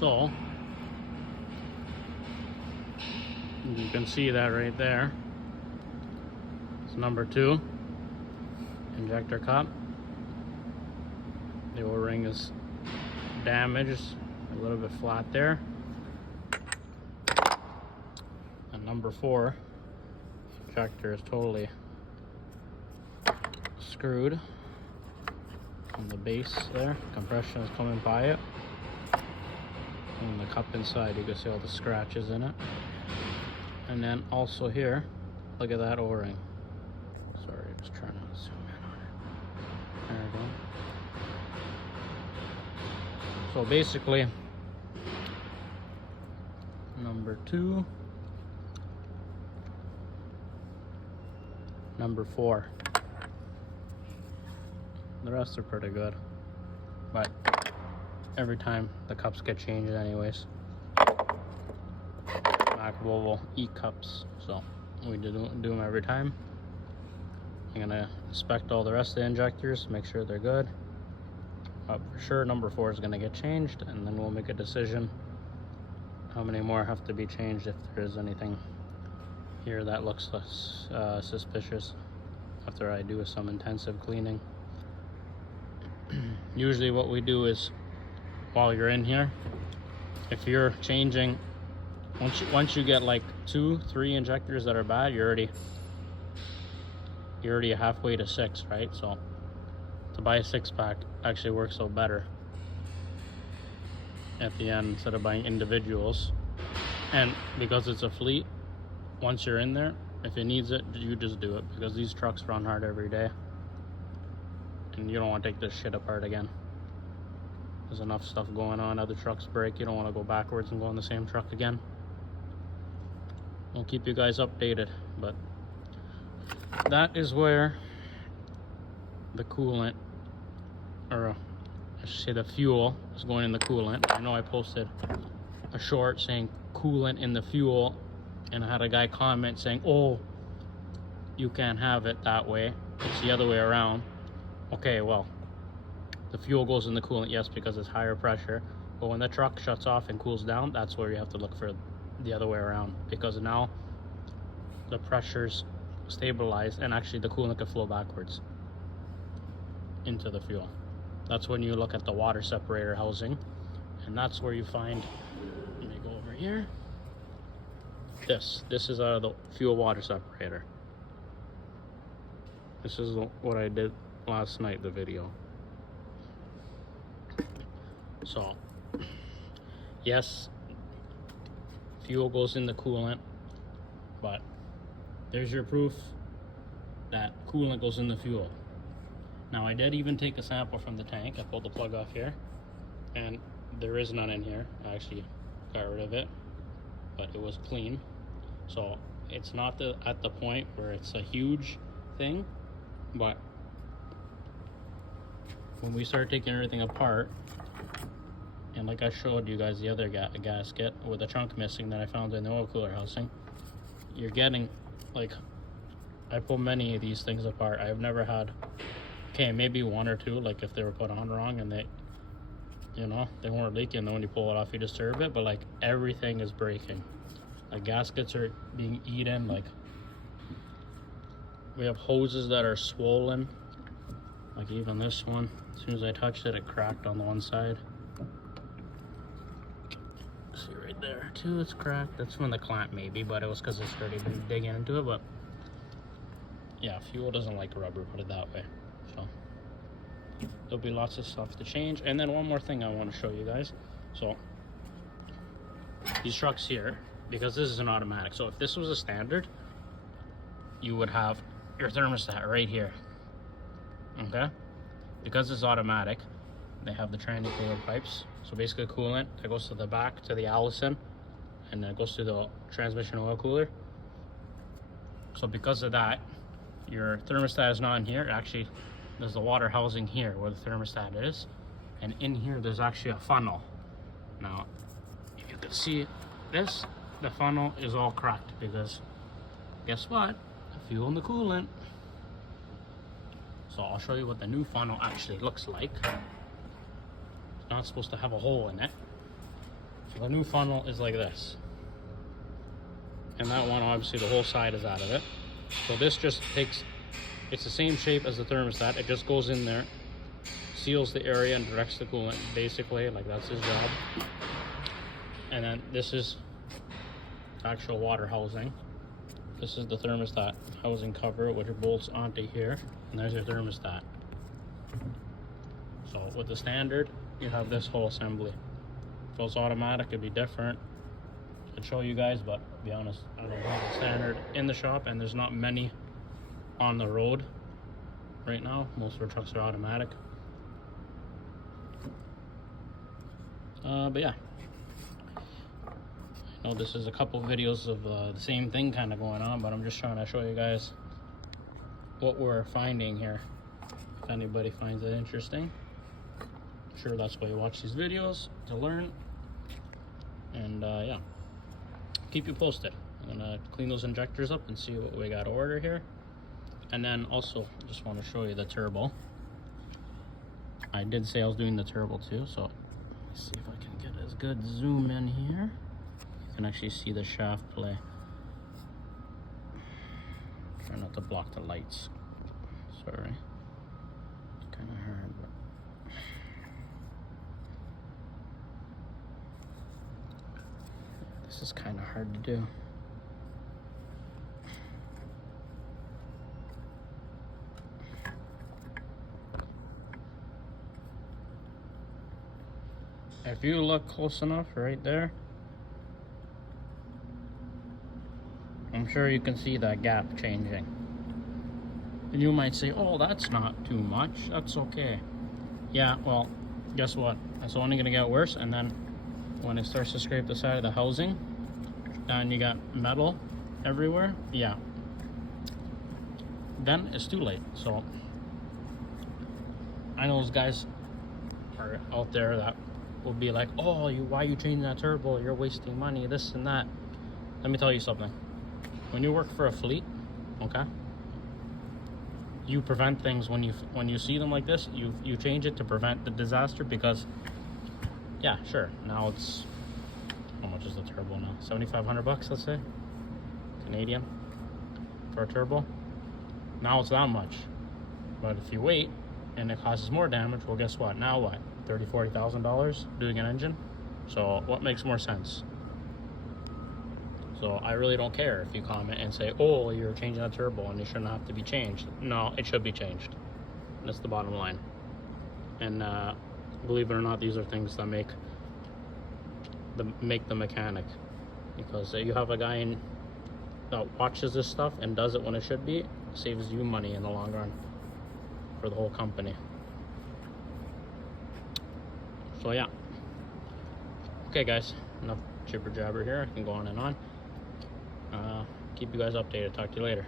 So you can see that right there. It's number 2 injector cup. The O-ring is damaged, a little bit flat there. And number 4 injector is totally screwed on the base there. Compression is coming by it. And the cup inside, you can see all the scratches in it. And then also here, look at that O-ring. Sorry, I was trying to zoom in on it. There we go. So basically, number 2, number 4. The rest are pretty good, but every time the cups get changed anyways. Mac Volvo E-cups, so we do them every time. I'm gonna inspect all the rest of the injectors, make sure they're good. But for sure number 4 is gonna get changed, and then we'll make a decision how many more have to be changed if there is anything here that looks suspicious after I do some intensive cleaning. Usually what we do is, while you're in here, if you're changing, once you get like 2-3 injectors that are bad, you're already halfway to 6, right? So to buy a 6-pack actually works out better at the end instead of buying individuals. And because it's a fleet, once you're in there, if it needs it, you just do it, because these trucks run hard every day and you don't want to take this shit apart again. There's enough stuff going on. Other trucks break, you don't want to go backwards and go on the same truck again. We'll keep you guys updated, but that is where the coolant, or I should say the fuel, is going in the coolant. I know I posted a short saying coolant in the fuel, and I had a guy comment saying, oh, you can't have it that way, it's the other way around. Okay, well, the fuel goes in the coolant, yes, because it's higher pressure, but when the truck shuts off and cools down, that's where you have to look for the other way around, because now the pressure's stabilized and actually the coolant can flow backwards into the fuel. That's when you look at the water separator housing, and that's where you find, let me go over here, this is out of the fuel water separator. This is what I did last night, the video. So yes, fuel goes in the coolant, but there's your proof that coolant goes in the fuel. Now I did even take a sample from the tank. I pulled the plug off here and there is none in here. I actually got rid of it, but it was clean. So it's not at the point where it's a huge thing, but when we start taking everything apart, and like I showed you guys the other gasket with a trunk missing that I found in the oil cooler housing, you're getting, like, I pull many of these things apart. I've never had, okay, maybe 1 or 2, like if they were put on wrong and they, you know, they weren't leaking, then when you pull it off you disturb it, but like everything is breaking. Like gaskets are being eaten, like we have hoses that are swollen, like even this one, as soon as I touched it, it cracked on the one side. See right there too, it's cracked. That's from the clamp maybe, but it was because it's already been digging into it. But yeah, fuel doesn't like rubber, put it that way. So there'll be lots of stuff to change. And then one more thing I want to show you guys. So these trucks here, because this is an automatic, so if this was a standard, you would have your thermostat right here, okay? Because it's automatic, they have the tranny cooler pipes. So basically coolant that goes to the back, to the Allison, and then it goes to the transmission oil cooler. So because of that, your thermostat is not in here. Actually, there's the water housing here where the thermostat is, and in here there's actually a funnel. Now, if you can see this, the funnel is all cracked because guess what? The fuel and the coolant. So I'll show you what the new funnel actually looks like. It's not supposed to have a hole in it. So the new funnel is like this. And that one, obviously, the whole side is out of it. So this just takes, it's the same shape as the thermostat. It just goes in there, seals the area, and directs the coolant. Basically, like that's his job. And then this is actual water housing. This is the thermostat housing cover, which bolts onto here. And there's your thermostat. So with the standard, you have this whole assembly. If it was automatic, it'd be different. I'd show you guys, but to be honest, I don't have the standard in the shop, and there's not many on the road right now. Most of our trucks are automatic. But yeah, I know this is a couple videos of the same thing kind of going on, but I'm just trying to show you guys what we're finding here. If anybody finds it interesting, I'm sure that's why you watch these videos, to learn. And yeah, keep you posted. I'm gonna clean those injectors up and see what we got to order here. And then also just want to show you the turbo. I did say I was doing the turbo too, so let's see if I can get a good zoom in here. You can actually see the shaft play. Try not to block the lights. Sorry, it's kind of hard, but this is kind of hard to do. If you look close enough right there, I'm sure you can see that gap changing. And you might say, oh, that's not too much, that's okay. Yeah, well, guess what? It's only gonna get worse, and then when it starts to scrape the side of the housing, and you got metal everywhere, yeah, then it's too late. So I know those guys are out there that will be like, oh, why you changing that turbo? You're wasting money, this and that. Let me tell you something. When you work for a fleet, okay, you prevent things when you see them like this. You change it to prevent the disaster, because yeah, sure, now it's, how much is the turbo now? 7,500 bucks, let's say, Canadian for a turbo. Now it's that much. But if you wait and it causes more damage, well, guess what? Now what? $30,000-$40,000 doing an engine? So what makes more sense? So I really don't care if you comment and say, oh, you're changing a turbo and it shouldn't have to be changed. No, it should be changed. That's the bottom line. And believe it or not, these are things that make the mechanic. Because you have a guy that watches this stuff and does it when it should be, it saves you money in the long run for the whole company. So yeah. Okay guys, enough jibber jabber here. I can go on and on. Keep you guys updated. Talk to you later.